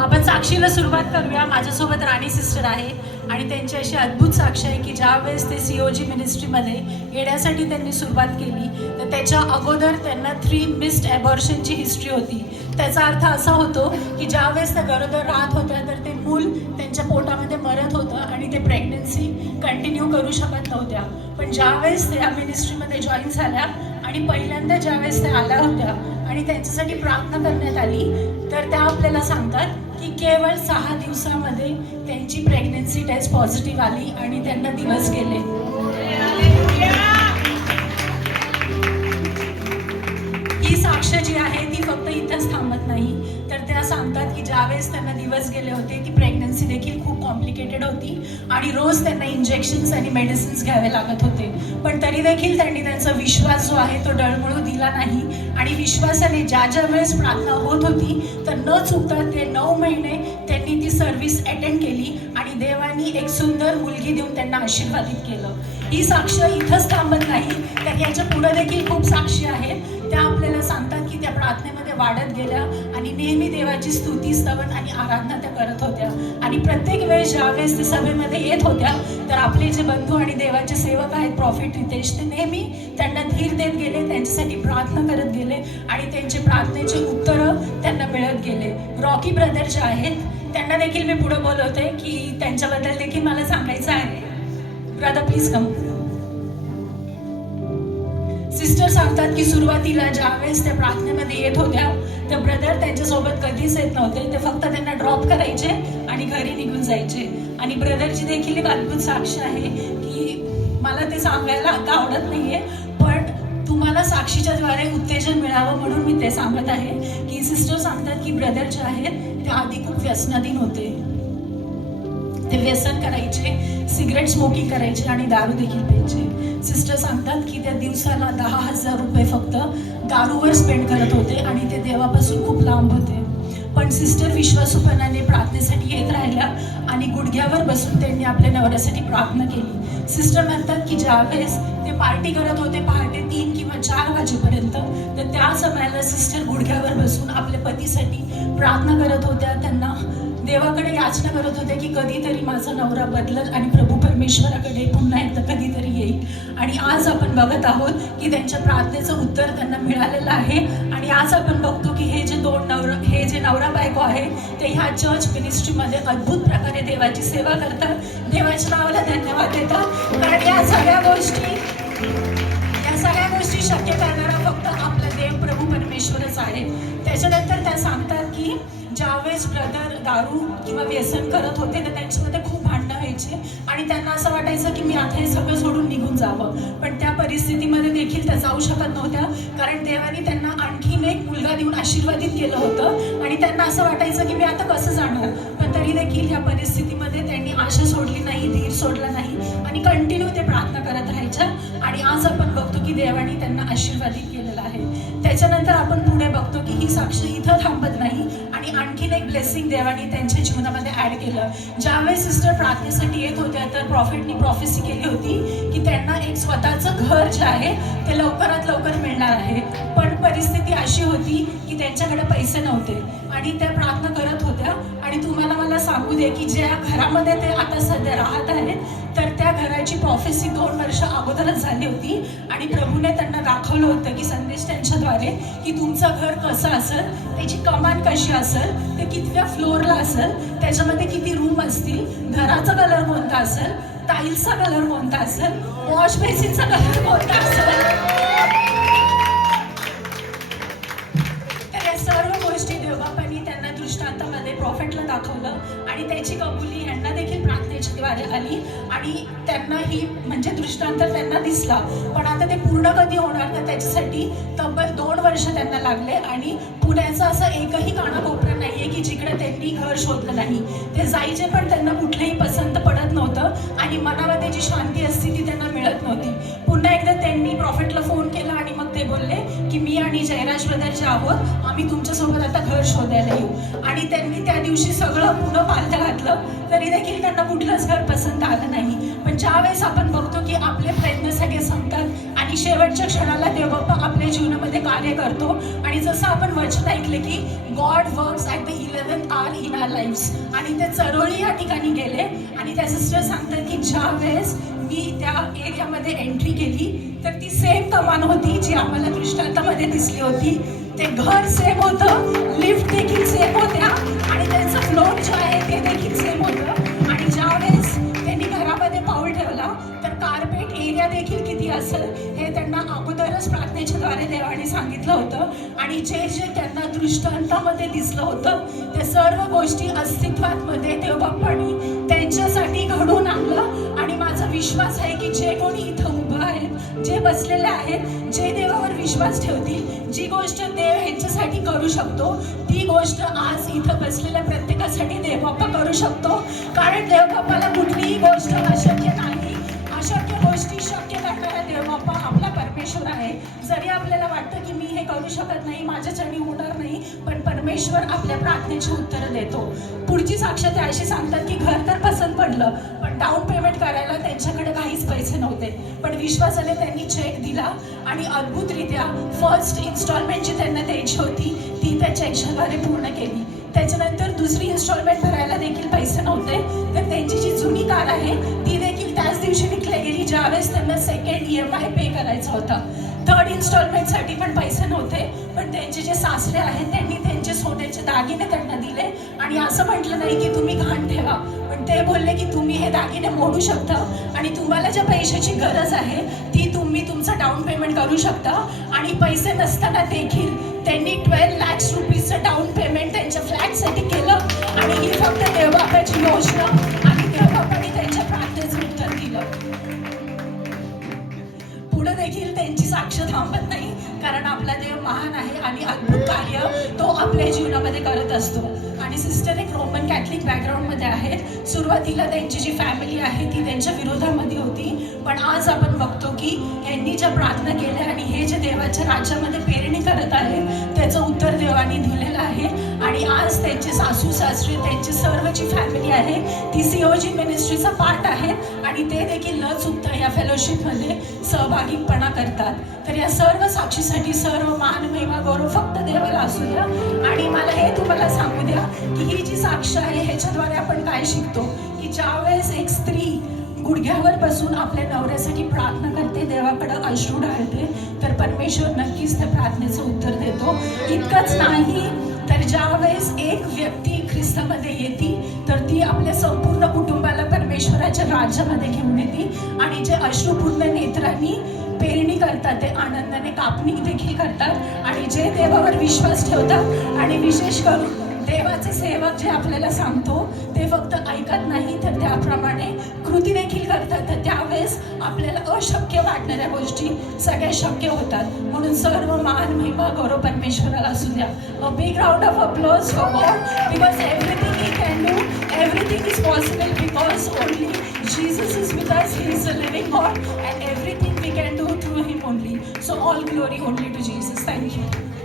आपण साक्षीला सुरुवात करूया. माझ्यासोबत राणी सिस्टर आहे आणि त्यांची अशी अद्भुत साक्ष आहे की ज्या वेळेस ते COG मिनिस्ट्रीमध्ये येण्यासाठी त्यांनी सुरुवात केली तर त्याच्या अगोदर त्यांना 3 मिस्ड ॲबॉर्शनची हिस्ट्री होती. त्याचा अर्थ असा होतो की ज्या वेळेस त्या गरोदर राहत होत्या तर ते मूल त्यांच्या पोटामध्ये मरत होतं आणि ते प्रेग्नन्सी कंटिन्यू करू शकत नव्हत्या. पण ज्या वेळेस त्या मिनिस्ट्रीमध्ये जॉईन झाल्या आणि पहिल्यांदा ज्या वेळेस त्या आल्या होत्या आणि त्यांच्यासाठी प्रार्थना करण्यात आली तर त्या आपल्याला सांगतात की केवळ 6 दिवसामध्ये त्यांची प्रेग्नन्सी टेस्ट पॉझिटिव्ह आली आणि त्यांना दिवस गेले. ही साक्ष जी आहे ती फक्त इथंच थांबत नाही तर त्या सांगतात की ज्यावेळेस त्यांना दिवस गेले होते ती प्रेग्नन्सी देखील खूप कॉम्प्लिकेटेड होती आणि रोज त्यांना इंजेक्शन्स आणि मेडिसिन्स घ्यावे लागत होते. पण तरी देखील त्यांनी त्यांचा विश्वास जो आहे तो डळमळू दिला नाही आणि विश्वासाने ज्या वेळेस प्रार्थना होत होती तर न चुकता ते 9 महिने त्यांनी ती सर्व्हिस अटेंड केली आणि देवानी एक सुंदर मुलगी देऊन त्यांना आशीर्वादित केलं. ही साक्ष इथंच थांबत नाही तर याच्या पुढे देखील खूप साक्षी आहेत. त्या आपल्याला सांगतात की त्या प्रार्थनेमध्ये वाढत गेल्या आणि नेहमी देवाची स्तुती स्तवन आणि आराधना त्या करत होत्या आणि प्रत्येक वेळेस ज्यावेळेस ते सभेमध्ये येत होत्या तर आपले जे बंधू आणि देवाचे सेवक आहेत प्रॉफिट रितेश ते नेहमी त्यांना धीर देत गेले, त्यांच्यासाठी प्रार्थना करत गेले आणि त्यांचे प्रार्थनेचे उत्तरं त्यांना मिळत गेले. रॉकी ब्रदर जे आहेत त्यांना देखील मी पुढे बोलवते की त्यांच्याबद्दल देखील मला सांगायचं आहे. Brother please come. सिस्टर सांगतात की सुरुवातीला ज्यावेळेस त्या प्रार्थनेमध्ये येत होत्या तर ब्रदर त्यांच्यासोबत कधीच येत नव्हते. ते फक्त त्यांना ड्रॉप करायचे आणि घरी निघून जायचे. आणि ब्रदरची देखील एक अद्भुत साक्ष आहे की मला ते सांगायला आता आवडत नाहीये पण तुम्हाला साक्षीच्या द्वारे उत्तेजन मिळावं म्हणून मी ते सांगत आहे की सिस्टर सांगतात की ब्रदर जे आहेत ते आधी खूप व्यसनाधीन होते. ते व्यसन करायचे, सिगरेट स्मोकिंग करायचे आणि दारू देखील प्यायचे. सिस्टर सांगतात की त्या दिवसाला 10,000 रुपये फक्त दारूवर स्पेंड करत होते आणि ते देवापासून खूप लांब होते. पण सिस्टर विश्वासूपणाने प्रार्थनेसाठी येत राहिल्या आणि गुडघ्यावर बसून त्यांनी आपल्या नवऱ्यासाठी प्रार्थना केली. सिस्टर म्हणतात की ज्यावेळेस ते पार्टी करत होते पहाटे 3 किंवा 4 वाजेपर्यंत तर त्या समयाला सिस्टर गुडघ्यावर बसून आपल्या पतीसाठी प्रार्थना करत होत्या. त्यांना देवाकडे याचना करत होत्या की कधीतरी माझा नवरा बदलल आणि प्रभू परमेश्वराकडे पुन्हा एकदा कधीतरी येईल. आणि आज आपण बघत आहोत की त्यांच्या प्रार्थनेचं उत्तर त्यांना मिळालेलं आहे. आणि आज आपण बघतो की हे जे नवरा बायको आहे ते ह्या चर्च मिनिस्ट्रीमध्ये अद्भुत प्रकारे देवाची सेवा करतात. देवाच्या नावाला धन्यवाद देतात कारण या सगळ्या गोष्टी शक्य करणारा फक्त आपला देव प्रभू परमेश्वरच आहे. त्याच्यानंतर त्या सांगतात की ज्यावेळेस ब्रदर दारू किंवा व्यसन करत होते तर त्यांच्यामध्ये खूप भांडणं व्हायचे आणि त्यांना असं वाटायचं की मी आता हे सगळं सोडून निघून जावं. पण त्या परिस्थितीमध्ये देखील त्या जाऊ शकत नव्हत्या कारण देवाने त्यांना आणखीन एक मुलगा देऊन आशीर्वादित केलं होतं आणि त्यांना असं वाटायचं की मी आता कसं जाणार. पण तरी देखील ह्या परिस्थितीमध्ये त्यांनी आशा सोडली नाही, धीर सोडला नाही आणि कंटिन्यू ते प्रार्थना करत राहायच्या. आणि आज आपण बघतो की देवाने त्यांना आशीर्वादित केलेलं आहे. त्याच्यानंतर आपण पुढे बघतो की ही साक्ष इथं थांबत नाही आणि आणखीन एक ब्लेसिंग देवाने त्यांच्या जीवनामध्ये ऍड केलं. ज्यावेळेस सिस्टर प्रार्थनेसाठी येत होत्या तर प्रॉफिटनी प्रॉफेसी केली होती की त्यांना एक स्वतःचं घर जे आहे ते लवकरात लवकर मिळणार आहे. पण परिस्थिती अशी होती की त्यांच्याकडे पैसे नव्हते आणि त्या प्रार्थना करत होत्या. आणि तुम्हाला मला सांगू दे की ज्या घरामध्ये ते आता सध्या राहत आहेत तर त्या घराची प्रॉफेसी 2 वर्ष अगोदरच झाली होती आणि प्रभूने त्यांना दाखवलं होतं की संदेश त्यांच्याद्वारे की तुमचं घर कसं असेल, त्याची कमान कशी असेल, ते कितव्या फ्लोअरला असेल, त्याच्यामध्ये किती रूम असतील, घराचा कलर कोणता असेल, टाईल्सचा कलर कोणता असेल, वॉश बेसिनचा कलर कोणता असेल. तर या सर्व गोष्टी देवबापांनी त्यांना दृष्टांतामध्ये प्रॉफिटला दाखवलं आणि त्याची कबुली यांना देखील प्रार्थनेच्या द्वारे आली आणि त्यांना ही म्हणजे दृष्टांत त्यांना दिसला. पण आता ते पूर्ण कधी होणार तर त्याच्यासाठी तब्बल 2 वर्ष त्यांना लागले आणि पुण्याचं असं एकही कानाकोपरा नाहीये की जिकडे त्यांनी घर शोधलं नाही. ते जायचे पण त्यांना कुठलंही पसंत पडत नव्हतं आणि मनामध्ये जी शांती असते ती त्यांना मिळत नव्हती. पुन्हा एकदा त्यांनी प्रॉफिटला फोन केला आणि मग ते बोलले की मी आणि जयराज ब्रदर जे आहोत आम्ही तुमच्यासोबत आता घर शोधायला येऊ. आणि त्यांनी त्या दिवशी सगळं पुन्हा पालथं घातलं तरी देखील त्यांना कुठलंच घर पसंत आलं नाही. पण ज्यावेळेस आपण बघतो की आपले प्रयत्न सगळे संपतात आणि आणि शेवटच्या क्षणाला देव बाप्पा आपल्या जीवनामध्ये कार्य करतो. आणि जसं आपण वचन ऐकले की God works at the 11th hour in our lives. आणि ते चरोळी या ठिकाणी गेले आणि त्या सिस्टर सांगतात की ज्या वेळेस मी त्या एरियामध्ये एंट्री केली तर ती सेम कमान होती जी आम्हाला दृष्टांतामध्ये दिसली होती. ते घर सेम होतं, लिफ्ट देखील सेम होत्या आणि त्यांचं फ्लोर जे आहे ते देखील सेम होतं. आणि ज्या वेळेस त्यांनी घरामध्ये पाऊल ठेवला तर कार्पेट एरिया देखील किती असेल हे त्यांना अगोदरच प्रार्थनेच्या द्वारे देवाने सांगितलं होतं. आणि जे जे त्यांना दृष्टांतामध्ये दिसलं होतं त्या सर्व गोष्टी अस्तित्वामध्ये देवबाप्पांनी त्यांच्यासाठी घडवून आणलं. आणि माझा विश्वास आहे की जे कोणी इथं उभं आहेत, जे बसलेले आहेत, जे देवावर विश्वास ठेवतील, जी गोष्ट देव यांच्यासाठी करू शकतो ती गोष्ट आज इथं बसलेल्या प्रत्येकासाठी देवबाप्पा करू शकतो. कारण देवबाप्पाला कुठलीही गोष्ट अशक्य नाही. अशक्य गोष्टी शक्य करणारा देवबाप्पा आपला परमेश्वर आहे. जरी आपल्याला वाटतं की मी हे करू शकत नाही, माझ्याच्याने होणार नाही, पण परमेश्वर आपल्या प्रार्थनेची उत्तरं देतो. पुढची साक्षात अशी सांगतात की घर तर पसंत पडलं पण डाऊन पेमेंट करायला त्यांच्याकडे काहीच पैसे नव्हते. पण विश्वासाने त्यांनी चेक दिला आणि अद्भुतरित्या फर्स्ट इन्स्टॉलमेंट जी त्यांना द्यायची होती ती त्या चेकच्याद्वारे पूर्ण केली. त्याच्यानंतर दुसरी इन्स्टॉलमेंट भरायला देखील पैसे नव्हते तर त्यांची जी जुनी कार आहे ती देखील त्याच दिवशी विकली गेली ज्यावेळेस त्यांना सेकंड EMI पे करायचा होता. थर्ड इन्स्टॉलमेंटसाठी पण पैसे नव्हते पण त्यांचे जे सासरे आहेत त्यांनी त्यांचे सोन्याचे दागिने त्यांना दिले. आणि असं म्हटलं नाही की तुम्ही घाण ठेवा, पण ते बोलले की तुम्ही हे दागिने मोडू शकता आणि तुम्हाला ज्या पैशाची गरज आहे ती तुम्ही तुमचं डाऊन पेमेंट करू शकता. आणि पैसे नसताना देखील त्यांनी 12 लाख रुपीजचं डाऊन पेमेंट त्यांच्या फ्लॅटसाठी केलं. आणि ही फक्त देवबापाची योजना आणि देवबापाने त्यांच्या प्रार्थनेचं उत्तर दिलं. पुढे देखील त्यांची साक्ष थांबत नाही कारण आपला देव महान आहे आणि अद्भुत कार्य तो आपल्या जीवनामध्ये करत असतो. आणि सिस्टर एक रोमन कॅथलिक बॅकग्राऊंडमध्ये आहेत. सुरुवातीला त्यांची जी फॅमिली आहे ती त्यांच्या विरोधामध्ये होती, पण आज आपण बघतो की यांनी ज्या प्रार्थना केल्या आणि हे जे देवाच्या राज्यामध्ये पेरणी करत आहे त्याचं उत्तर देवाने दिलेलं आहे. आणि आज त्यांचे सासू सासरे त्यांची सर्व जी फॅमिली आहे ती COG मिनिस्ट्रीचा पार्ट आहे आणि ते देखील न चुकता या फेलोशिपमध्ये सहभागीपणा करतात. तर या सर्व साक्षीसाठी सर्व मान महिमा गौरव फक्त देवाला असू द्या. आणि मला हे तुम्हाला सांगू द्या की ही जी साक्ष आहे ह्याच्याद्वारे आपण काय शिकतो की ज्यावेळेस एक स्त्री गुडघ्यावर बसून आपल्या नवऱ्यासाठी प्रार्थना करते, देवाकडे अश्रू ढाळते, तर परमेश्वर नक्कीच त्या प्रार्थनेचं उत्तर देतो. इतकंच नाही तर ज्यावेळेस एक व्यक्ती ख्रिस्तामध्ये येते तर ती आपल्या संपूर्ण कुटुंबाला परमेश्वराच्या राज्यामध्ये घेऊन येते. आणि जे अश्रुपूर्ण नेत्रांनी पेरणी करतात ते आनंदाने कापणी देखील करतात. आणि जे देवावर विश्वास ठेवतात आणि विशेष करून देवाचे सेवक जे आपल्याला सांगतो ते फक्त ऐकत नाही तर त्याप्रमाणे कृती देखील करतात. तर त्यावेळेस आपल्याला अशक्य वाटणाऱ्या गोष्टी सगळ्या शक्य होतात. म्हणून सर्व मान महिमा गौरव परमेश्वराला असू द्या. A big round of applause for God because everything he can do, everything is possible because only Jesus is with us. He is a living God and everything we can do through him only. So all glory only to Jesus. Thank you.